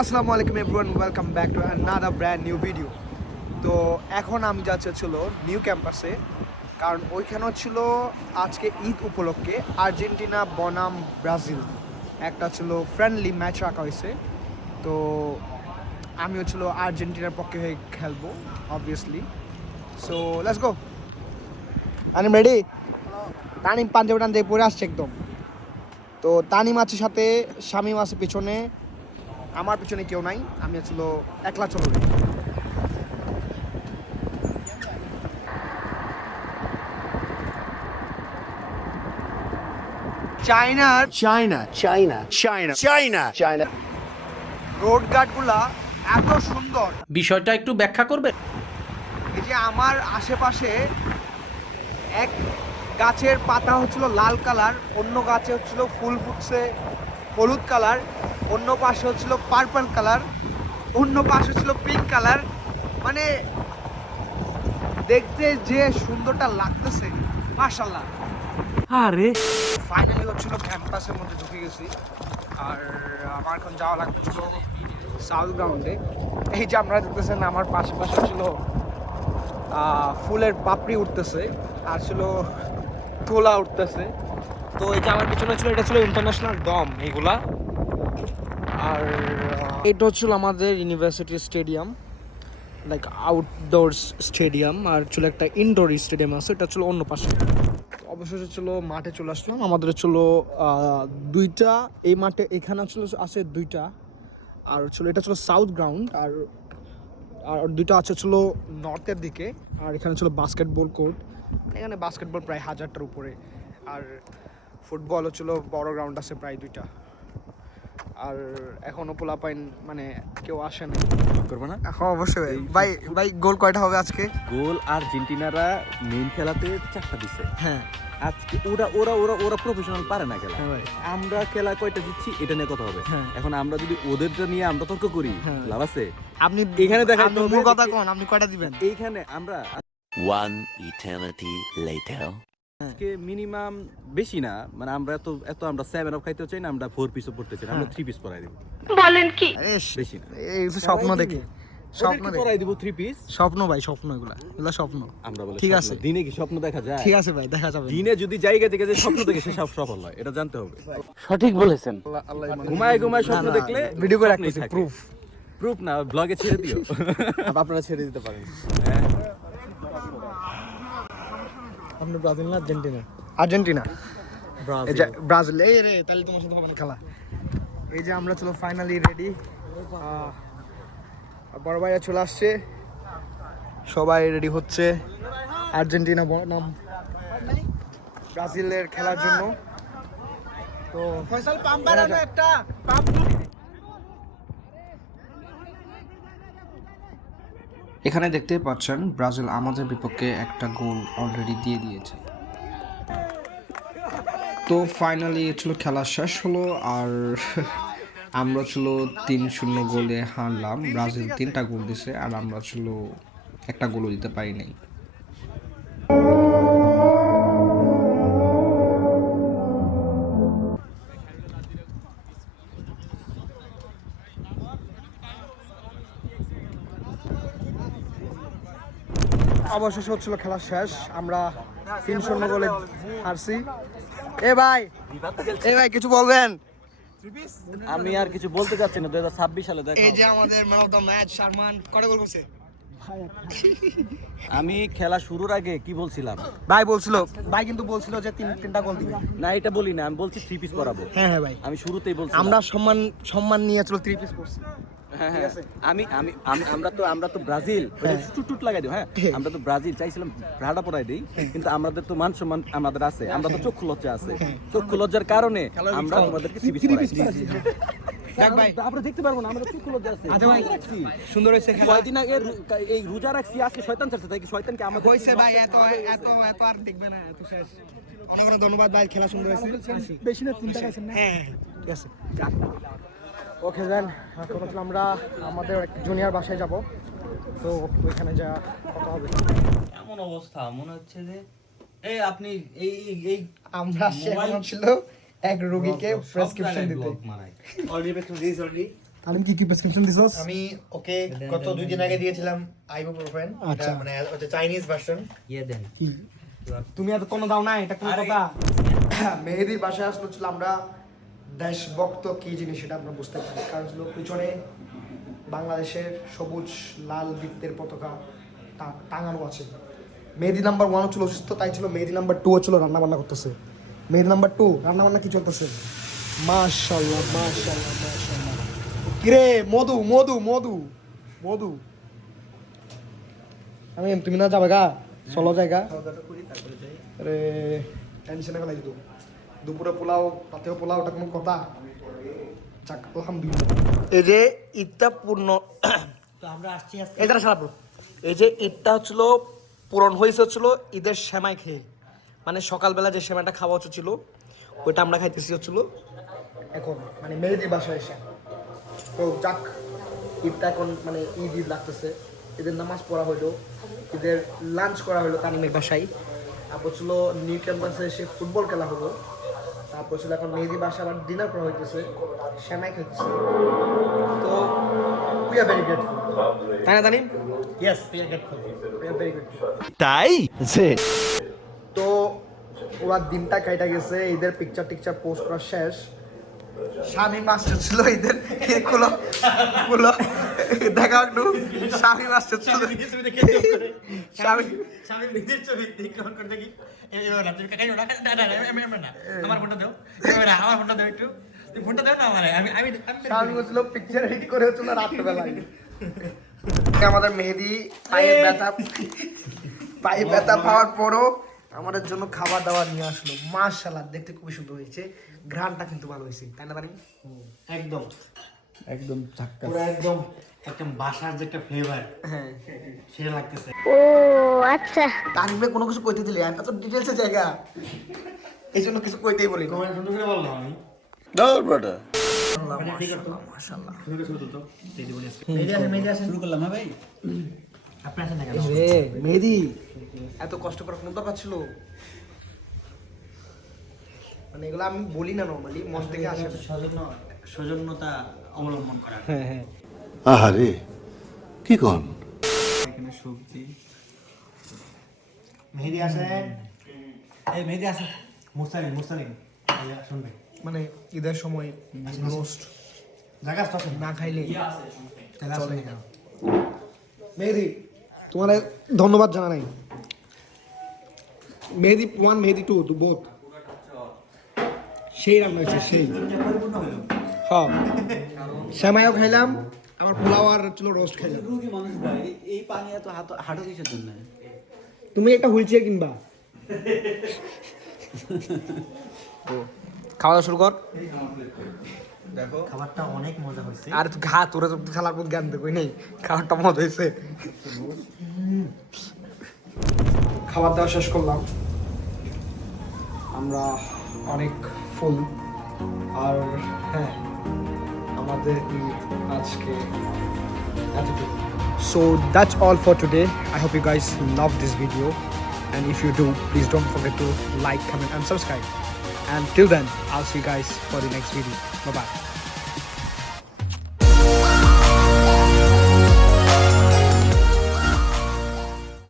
আসসালামু আলাইকুম everyone welcome back to another brand new video তো এখন আমি যাচ্ছি ছিল নিউ ক্যাম্পাসে কারণ ওইখানেও ছিল আজকে ঈদ উপলক্ষে আর্জেন্টিনা, বনাম, ব্রাজিল। একটা ছিল ফ্রেন্ডলি ম্যাচ রাখা হয়েছে। তো আমিও ছিল আর্জেন্টিনার পক্ষে হয়ে খেলব obviously so let's go Tanim ready Tanim Panjabi টাঞ্জাবি পরে আসছে একদম। তো তানিম আছে সাথে, শামিম আছে পিছনে। আমার পিছনে কেউ নাই আমি ছিল একলা চলো চায়নার China, China, China, China, China. Road গার্ডগুলা এত সুন্দর। বিষয়টা একটু ব্যাখ্যা করবে এই যে আমার আশেপাশে এক গাছের পাতা হচ্ছিল লাল কালার অন্য গাছে হচ্ছিল ফুল ফুটছে হলুদ কালার। অন্য পাশে হচ্ছিল পার্পল কালার অন্য পাশে ছিল পিঙ্ক কালার মানে দেখতে যে সুন্দরটা লাগতেছে মাশাল্লাহ আরে। ফাইনালি হচ্ছিল ক্যাম্পাসের মধ্যে ঢুকে গেছি। আর আমার এখন যাওয়া লাগতেছিল সাউথ গ্রাউন্ডে এই যে আপনারা দেখতেছেন আমার পাশে পাশে ছিল ফুলের পাপড়ি উঠতেছে আর ছিল তোলা উঠতেছে। তো এই যে আমার পিছনে ছিল এটা ছিল ইন্টারন্যাশনাল ডম এইগুলা। আর এটা হচ্ছিল আমাদের university stadium like outdoor stadium আর ছিল একটা ইনডোর স্টেডিয়াম আছে, এটা ছিল অন্য পাশে। অবশেষে ছিল মাঠে চলে আসলাম, আমাদের ছিল দুইটা, এই মাঠে এখানে ছিল, আছে দুইটা, আর ছিল, এটা ছিল সাউথ গ্রাউন্ড আর আর দুইটা আছে ছিল নর্থের দিকে, আর এখানে ছিল বাস্কেটবল কোর্ট এখানে বাস্কেটবল প্রায় হাজারটার উপরে, আর ফুটবলও ছিল বড় গ্রাউন্ড আছে প্রায় দুইটা। আর এখনও পোলাপাইন মানে কেউ আসে না। করব না? এখন অবশ্যই ভাই। ভাই গোল কয়টা হবে আজকে? গোল আর্জেন্টিনারা মেইন খেলাতে চারটা দিচ্ছে হ্যাঁ। আজকে ওরা ওরা ওরা ওরা প্রফেশনাল পারে না খেলা। হ্যাঁ আমরা খেলা কয়টা দিচ্ছি এটা নিয়ে কথা হবে। হ্যাঁ। এখন আমরা যদি ওদেরটা নিয়ে আমরা তর্ক করি হ্যাঁ। লাভ আছে? আপনি এখানে মূল কথা কোন? আপনি কয়টা দিবেন? এইখানে আমরা One eternity later. আজকে মিনিমাম বেশি না মানে আমরা এত এত আমরা সেভেন অফ খাইতে চাই না আমরা ফোর পিসও পড়তে চাই না আমরা হ্যাঁ। থ্রি পিস পড়াই দিব। আরে বেশি না। এই স্বপ্ন দেখি। স্বপ্ন ওদেরকে দেখি। থ্রি পিস স্বপ্ন ভাই স্বপ্ন এগুলা এগুলা স্বপ্ন। আমরা বলে ঠিক আছে। দিনে কি স্বপ্ন দেখা যায়? ঠিক আছে ভাই দেখা যাবে। দিনে যদি জায়গা থেকে যে স্বপ্ন দেখে সে সব সফল হয় এটা জানতে হবে। সঠিক বলেছেন। ঘুমায় ঘুমায় স্বপ্ন দেখলে ভিডিও করে রাখতেছি প্রুফ প্রুফ না ব্লগে ছেড়ে দিও। আপনারা ছেড়ে দিতে পারেন। আপনি ব্রাজিল না আর্জেন্টিনা? আর্জেন্টিনা। এই যে ব্রাজিল এই রে তাহলে তোমার সাথে হবে খেলা। এই যে আমরা চলো ফাইনালি রেডি বড় ভাইরা চলে আসছে। সবাই রেডি হচ্ছে। আর্জেন্টিনা বনাম ব্রাজিলের খেলার জন্য। তো ফয়সাল পাম্প একটা এখানে দেখতে পাচ্ছেন, ব্রাজিল আমাদের বিপক্ষে একটা গোল অলরেডি দিয়ে দিয়েছে। তো ফাইনালি ছিল খেলা শেষ হলো, আর আমরা ছিল তিন শূন্য গোলে হারলাম। ব্রাজিল তিনটা গোল দিছে, আর আমরা ছিল একটা গোলও দিতে পারি নাই অবশেষে হচ্ছিল খেলা শেষ। আমরা তিন শূন্য গোলে হারছি। এ ভাই এ ভাই কিছু বলবেন? আমি আর কিছু বলতে চাচ্ছি না দুই হাজার ছাব্বিশ সালে দেখো এই যে আমাদের man of the match Sharman কটা গোল করছে? আমি খেলা শুরুর আগে কি বলছিলাম? ভাই বলছিল ভাই কিন্তু বলছিল যে তিন তিনটা গোল দিবে। না এটা বলি না আমি বলছি থ্রি পিস করাবো হ্যাঁ হ্যাঁ ভাই। আমি শুরুতেই বলছি আমরা সম্মান সম্মান নিয়ে চলো থ্রি পিস করছি আমি আমি আমি- আমরা তো আমরা তো ব্রাজিল। টুট টুট লাগাই দিও হ্যাঁ? আমরা তো ব্রাজিল চাইছিলাম ভাড়া পড়াই দিই কিন্তু আমাদের তো মান সম্মান আমাদের আছে আমরা তো চক্ষু লজ্জা আছে। চক্ষু লজ্জার কারণে আমরা তোমাদেরকে আমরা দেখতে পারব না আমরা চক্ষু লজ্জা আছে। আচ্ছা। সুন্দর হয়েছে কয়দিন আগে এই রোজা রাখছি আজকে শয়তান ছাড়ছে তাই কি শয়তানকে আমাদের হয়েছে ভাই এত এত এত আর দেখবে না এত শেষ। অনেক অনেক ধন্যবাদ ভাই খেলা সুন্দর হয়েছে। বেশি না তিনটা গেছেন না? হ্যাঁ ঠিক আছে। ওকে দেন এখন হচ্ছে আমরা আমাদের জুনিয়র বাসায় যাব। তো ওইখানে যা কথা হবে। এমন অবস্থা মনে হচ্ছে যে এই আপনি এই এই- আমরা সেখানে ছিল এক রোগীকে প্রেসক্রিপশন দিতে। অলরেডি প্রেসক্রিপশন দিয়েছি অলরেডি তালিম কি কি প্রেসক্রিপশন দিছস? আমি ওকে গত দুই দিন আগে দিয়েছিলাম আইবুপ্রোফেন আচ্ছা। মানে হচ্ছে চাইনিজ ভার্সন ইয়ে দেন। কি? তুমি এত কোনো দাও না এটা কোনো কথা। মেহেদির বাসায় আসলো ছিল আমরা দেশভক্ত কি জিনিস সেটা আমরা বুঝতে পারি। কারণ ছিল পিছনে বাংলাদেশের সবুজ লাল বৃত্তের পতাকা টাঙানো আছে। মেহেদি নাম্বার ওয়ান ছিল অসুস্থ তাই ছিল মেহেদি নাম্বার টু ছিল রান্না বান্না করতেছে। মেহেদি নাম্বার টু রান্না বান্না কি চলতেছে? মাশাল্লাহ মাশাল্লাহ মাশাল্লাহ কিরে মধু মধু মধু মধু। আমি তুমি না যাবে গা? চলো জায়গা আরে টেনশনে ফেলাই দুপুরে পোলাও রাতেও পোলাও ওটা কোনো কথা? যাক আলহামদুলিল্লাহ এই যে ঈদটা পূর্ণ তো আমরা আসছি আজকে। এই দ্বারা সারা এই যে ঈদটা হচ্ছিল পূরণ হয়েছে হচ্ছিল ঈদের সেমাই খেয়ে। মানে সকালবেলা যে সেমাইটা খাওয়া হচ্ছে ছিল ওইটা আমরা খাইতেছি হচ্ছিল। এখন মানে মেহেদির বাসায় এসে। তো যাক ঈদটা এখন মানে ঈদ ঈদ লাগতেছে। ঈদের নামাজ পড়া হইল ঈদের লাঞ্চ করা হলো তানিমের বাসায়। তারপর ছিল নিউ ক্যাম্পাসে এসে ফুটবল খেলা হলো। তারপর ছিল এখন মেহেদি বাসা আবার ডিনার করা হইতেছে শ্যামাই খাইতেছে। তো উই আর ভেরি গ্রেটফুল তাই না Tanim? Yes we are grateful we are very grateful তাই? তো ওরা দিনটা কাইটা গেছে এদের পিকচার টিকচার পোস্ট করা শেষ। স্বামী মাস্টার ছিল এগুলো গুলো দেখা একটু স্বামী মাস্টার ছিল। আমার ফোনটা দাও। আমার ফোনটা দাও একটু। তুমি ফোনটা দাও না আমার। আমি আমি স্বামী বলছিল পিকচার এডিট করে হচ্ছিল রাত্রেবেলায়। আমাদের মেহেদি পায়ে ব্যথা পায়ে ব্যথা পাওয়ার পরও আমাদের জন্য খাবার দাবার নিয়ে আসলো। মাশাআল্লাহ দেখতে খুবই সুন্দর হয়েছে। ঘ্রাণটা কিন্তু ভালো হয়েছে তাই না একদম। একদম ধাক্কা। পুরো একদম একদম বাসার যে একটা ফ্লেভার হ্যাঁ। সেটা লাগতেছে। তানিমে কোনো কিছু কইতে দিলে আমি তো জায়গা। এই জন্য কিছু কইতেই বলি না। তোমার সুন্দর করে বললাম আমি। আল্লাহ, মাশাআল্লাহ, মাশাআল্লাহ। শুরু করলাম হ্যাঁ ভাই? আসেন মেহেদি এত কষ্ট করার কোনো দরকার ছিল মানে এগুলো আমি বলি না নর্মালি মন থেকে আসে সৌজন্য সৌজন্যতা অবলম্বন করা। হ্যাঁ হ্যাঁ। আহারে কি কন? এখানে সবজি। মেহেদি আসেন। এই মেহেদি আসেন। মুস্তালিম শুনবে। মানে ঈদের সময় রোস্ট জায়গা না খাইলে না মেহেদি তোমার ধন্যবাদ জানা নাই। Mehedi one Mehedi two both সেই রান্না হয়েছে, সেই। হ্যাঁ। শ্যামাইও খাইলাম, আবার পোলাও আর ছিল রোস্ট খাইলাম। এই পানি এত হাঁটু কিসের জন্য তুমি একটা হুইল কিনবা। খাওয়া দাওয়া শুরু কর। খাবারটা অনেক মজা হয়েছে আর খা তোরা তো খেলার প্রতি জ্ঞান দেখই নেই খাবারটা মজা হয়েছে খাবার দাওয়া শেষ করলাম আমরা অনেক ফুল আর হ্যাঁ আমাদের আজকে এতটুকু So that's all for today. I hope you guys love this video. And if you do, please don't forget to like, comment, and subscribe. And till then, I'll see you guys for the next video. Bye bye.